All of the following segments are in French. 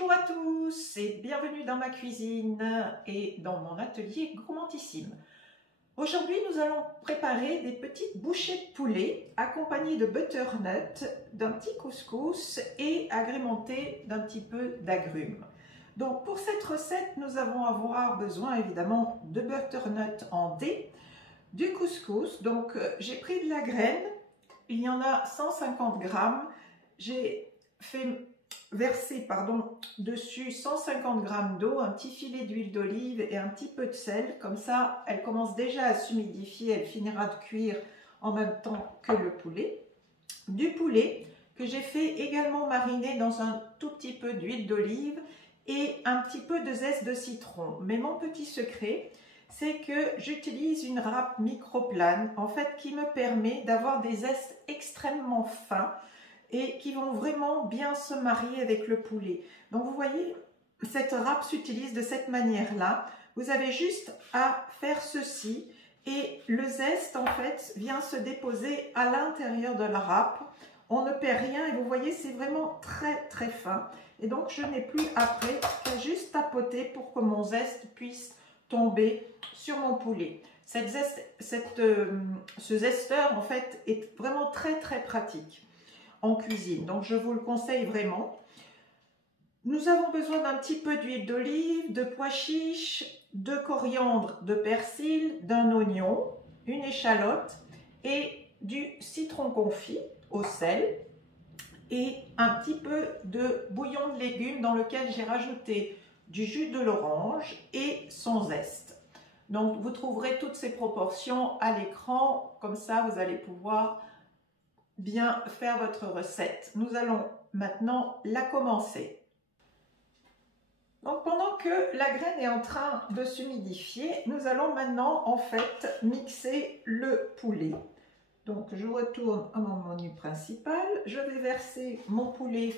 Bonjour à tous et bienvenue dans ma cuisine et dans mon atelier gourmandissime. Aujourd'hui, nous allons préparer des petites bouchées de poulet accompagnées de butternut, d'un petit couscous et agrémentées d'un petit peu d'agrumes. Donc pour cette recette, nous allons avoir besoin évidemment de butternut en dés, du couscous. Donc j'ai pris de la graine, il y en a 150 grammes. J'ai fait verser dessus 150 g d'eau, un petit filet d'huile d'olive et un petit peu de sel. Comme ça, elle commence déjà à s'humidifier, elle finira de cuire en même temps que le poulet. Du poulet que j'ai fait également mariner dans un tout petit peu d'huile d'olive et un petit peu de zeste de citron. Mais mon petit secret, c'est que j'utilise une râpe microplane, en fait, qui me permet d'avoir des zestes extrêmement fins et qui vont vraiment bien se marier avec le poulet. Donc vous voyez, cette râpe s'utilise de cette manière-là. Vous avez juste à faire ceci et le zeste en fait vient se déposer à l'intérieur de la râpe. On ne perd rien et vous voyez, c'est vraiment très très fin. Et donc je n'ai plus après qu'à juste tapoter pour que mon zeste puisse tomber sur mon poulet. Ce zesteur en fait est vraiment très très pratique en cuisine, donc je vous le conseille vraiment. Nous avons besoin d'un petit peu d'huile d'olive, de pois chiches, de coriandre, de persil, d'un oignon, une échalote et du citron confit au sel et un petit peu de bouillon de légumes dans lequel j'ai rajouté du jus de l'orange et son zeste. Donc vous trouverez toutes ces proportions à l'écran, comme ça vous allez pouvoir bien faire votre recette. Nous allons maintenant la commencer. Donc pendant que la graine est en train de s'humidifier, nous allons maintenant en fait mixer le poulet. Donc je retourne à mon menu principal, je vais verser mon poulet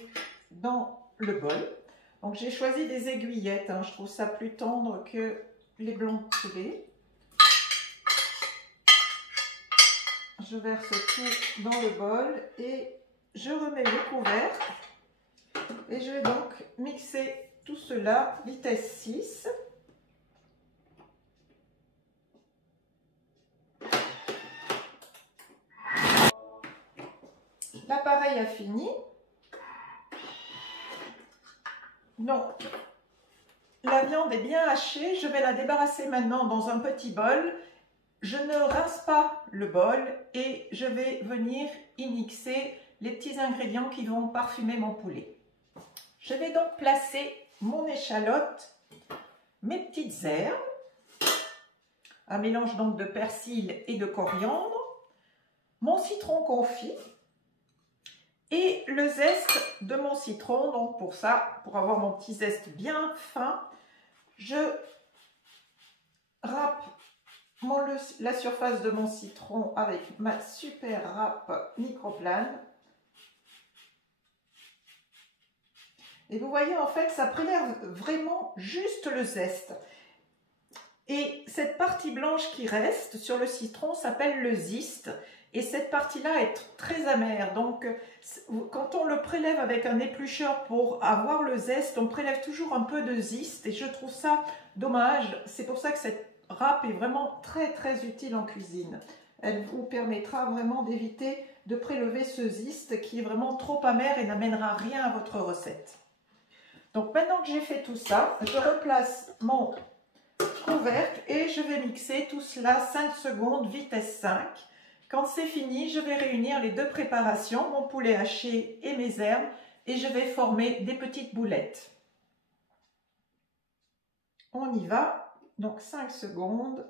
dans le bol. Donc j'ai choisi des aiguillettes, je trouve ça plus tendre que les blancs de poulet. Je verse tout dans le bol et je remets le couvercle et je vais donc mixer tout cela vitesse 6. L'appareil a fini. Donc la viande est bien hachée, je vais la débarrasser maintenant dans un petit bol. Je ne rince pas le bol et je vais venir y mixer les petits ingrédients qui vont parfumer mon poulet. Je vais donc placer mon échalote, mes petites herbes, un mélange donc de persil et de coriandre, mon citron confit et le zeste de mon citron. Donc pour ça, pour avoir mon petit zeste bien fin, je râpe la surface de mon citron avec ma super râpe microplane. Et vous voyez, en fait, ça prélève vraiment juste le zeste. Et cette partie blanche qui reste sur le citron s'appelle le zeste. Et cette partie-là est très amère. Donc, quand on le prélève avec un éplucheur pour avoir le zeste, on prélève toujours un peu de zeste. Et je trouve ça dommage. C'est pour ça que cette râpe est vraiment très très utile en cuisine. Elle vous permettra vraiment d'éviter de prélever ce zeste qui est vraiment trop amer et n'amènera rien à votre recette. Donc maintenant que j'ai fait tout ça, je replace mon couvercle et je vais mixer tout cela 5 secondes, vitesse 5. Quand c'est fini, je vais réunir les deux préparations, mon poulet haché et mes herbes, et je vais former des petites boulettes. On y va, donc 5 secondes,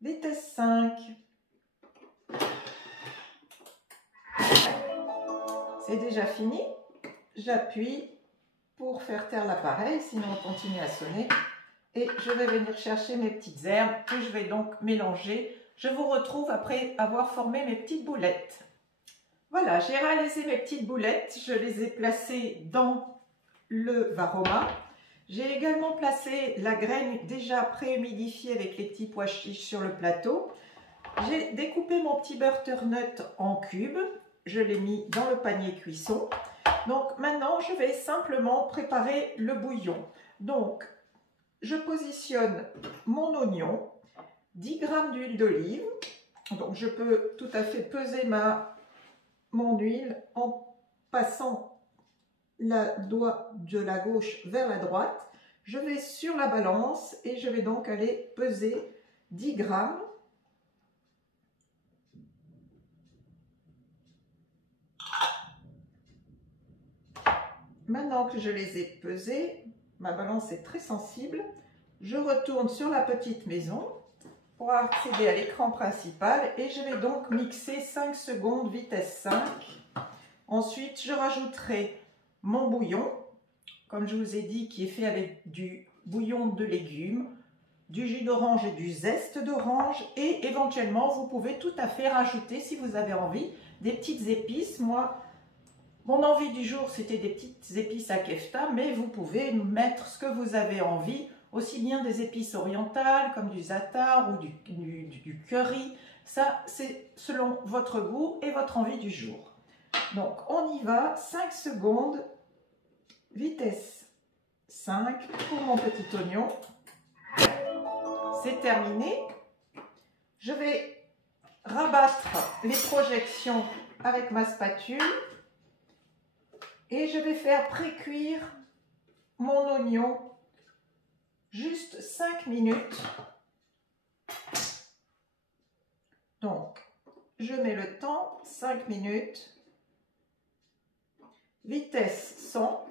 vitesse 5. C'est déjà fini, j'appuie pour faire taire l'appareil, sinon on continue à sonner. Et je vais venir chercher mes petites herbes que je vais donc mélanger. Je vous retrouve après avoir formé mes petites boulettes. Voilà, j'ai réalisé mes petites boulettes. Je les ai placées dans le varoma. J'ai également placé la graine déjà pré-humidifiée avec les petits pois chiches sur le plateau. J'ai découpé mon petit butternut en cubes. je l'ai mis dans le panier cuisson. Donc maintenant, je vais simplement préparer le bouillon. Donc, je positionne mon oignon, 10 g d'huile d'olive. Donc, je peux tout à fait peser mon huile en passant le doigt de la gauche vers la droite. Je vais sur la balance et je vais donc aller peser 10 g. Maintenant que je les ai pesés, ma balance est très sensible, je retourne sur la petite maison pour accéder à l'écran principal et je vais donc mixer 5 secondes vitesse 5. Ensuite, je rajouterai mon bouillon, comme je vous ai dit, qui est fait avec du bouillon de légumes, du jus d'orange et du zeste d'orange, et éventuellement, vous pouvez tout à fait rajouter, si vous avez envie, des petites épices. Moi, mon envie du jour, c'était des petites épices à kefta, mais vous pouvez mettre ce que vous avez envie, aussi bien des épices orientales comme du za'atar ou du curry. Ça, c'est selon votre goût et votre envie du jour. Donc, on y va, 5 secondes, vitesse 5 pour mon petit oignon. C'est terminé. Je vais rabattre les projections avec ma spatule. Et je vais faire pré-cuire mon oignon juste 5 minutes. Donc, je mets le temps, 5 minutes, vitesse 100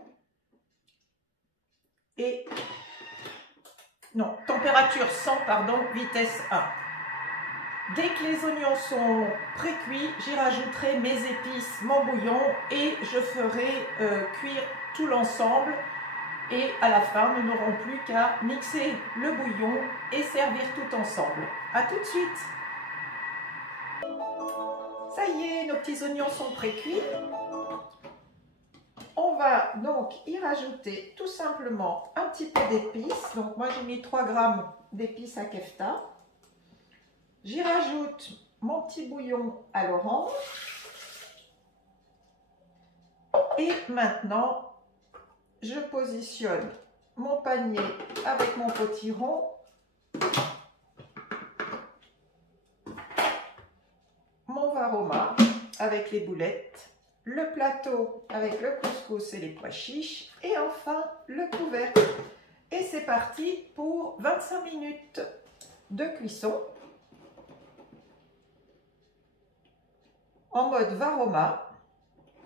et... non, température 100, pardon, vitesse 1. Dès que les oignons sont pré-cuits, j'y rajouterai mes épices, mon bouillon et je ferai cuire tout l'ensemble. Et à la fin, nous n'aurons plus qu'à mixer le bouillon et servir tout ensemble. À tout de suite! Ça y est, nos petits oignons sont pré-cuits. On va donc y rajouter tout simplement un petit peu d'épices. Donc moi j'ai mis 3 g d'épices à kefta. J'y rajoute mon petit bouillon à l'orange. Et maintenant, je positionne mon panier avec mon potiron. Mon varoma avec les boulettes. Le plateau avec le couscous et les pois chiches. Et enfin, le couvercle. Et c'est parti pour 25 minutes de cuisson. En mode varoma,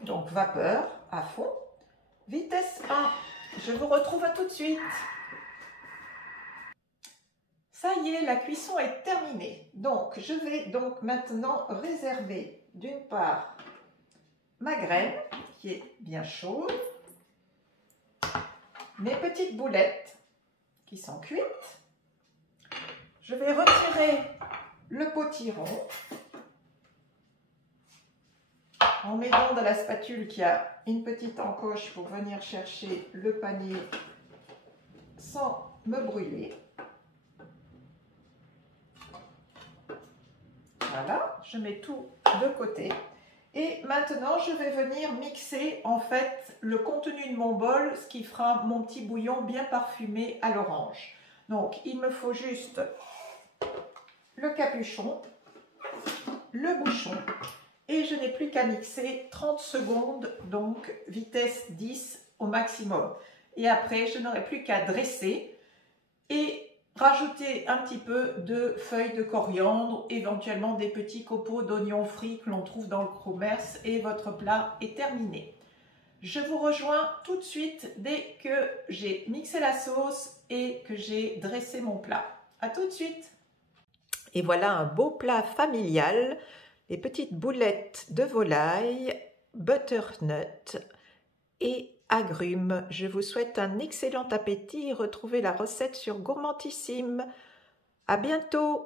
donc vapeur à fond, vitesse 1. Je vous retrouve à tout de suite. Ça y est, la cuisson est terminée. Donc, je vais donc maintenant réserver d'une part ma graine qui est bien chaude, mes petites boulettes qui sont cuites. Je vais retirer le potiron en m'aidant de la spatule qui a une petite encoche pour venir chercher le panier sans me brûler. Voilà, je mets tout de côté. Et maintenant, je vais venir mixer en fait le contenu de mon bol, ce qui fera mon petit bouillon bien parfumé à l'orange. Donc, il me faut juste le capuchon, le bouchon. Et je n'ai plus qu'à mixer 30 secondes, donc vitesse 10 au maximum. Et après, je n'aurai plus qu'à dresser et rajouter un petit peu de feuilles de coriandre, éventuellement des petits copeaux d'oignons frits que l'on trouve dans le commerce et votre plat est terminé. Je vous rejoins tout de suite dès que j'ai mixé la sauce et que j'ai dressé mon plat. À tout de suite! Et voilà un beau plat familial. Les petites boulettes de volaille, butternut et agrumes. Je vous souhaite un excellent appétit et retrouvez la recette sur Gourmandissime. À bientôt!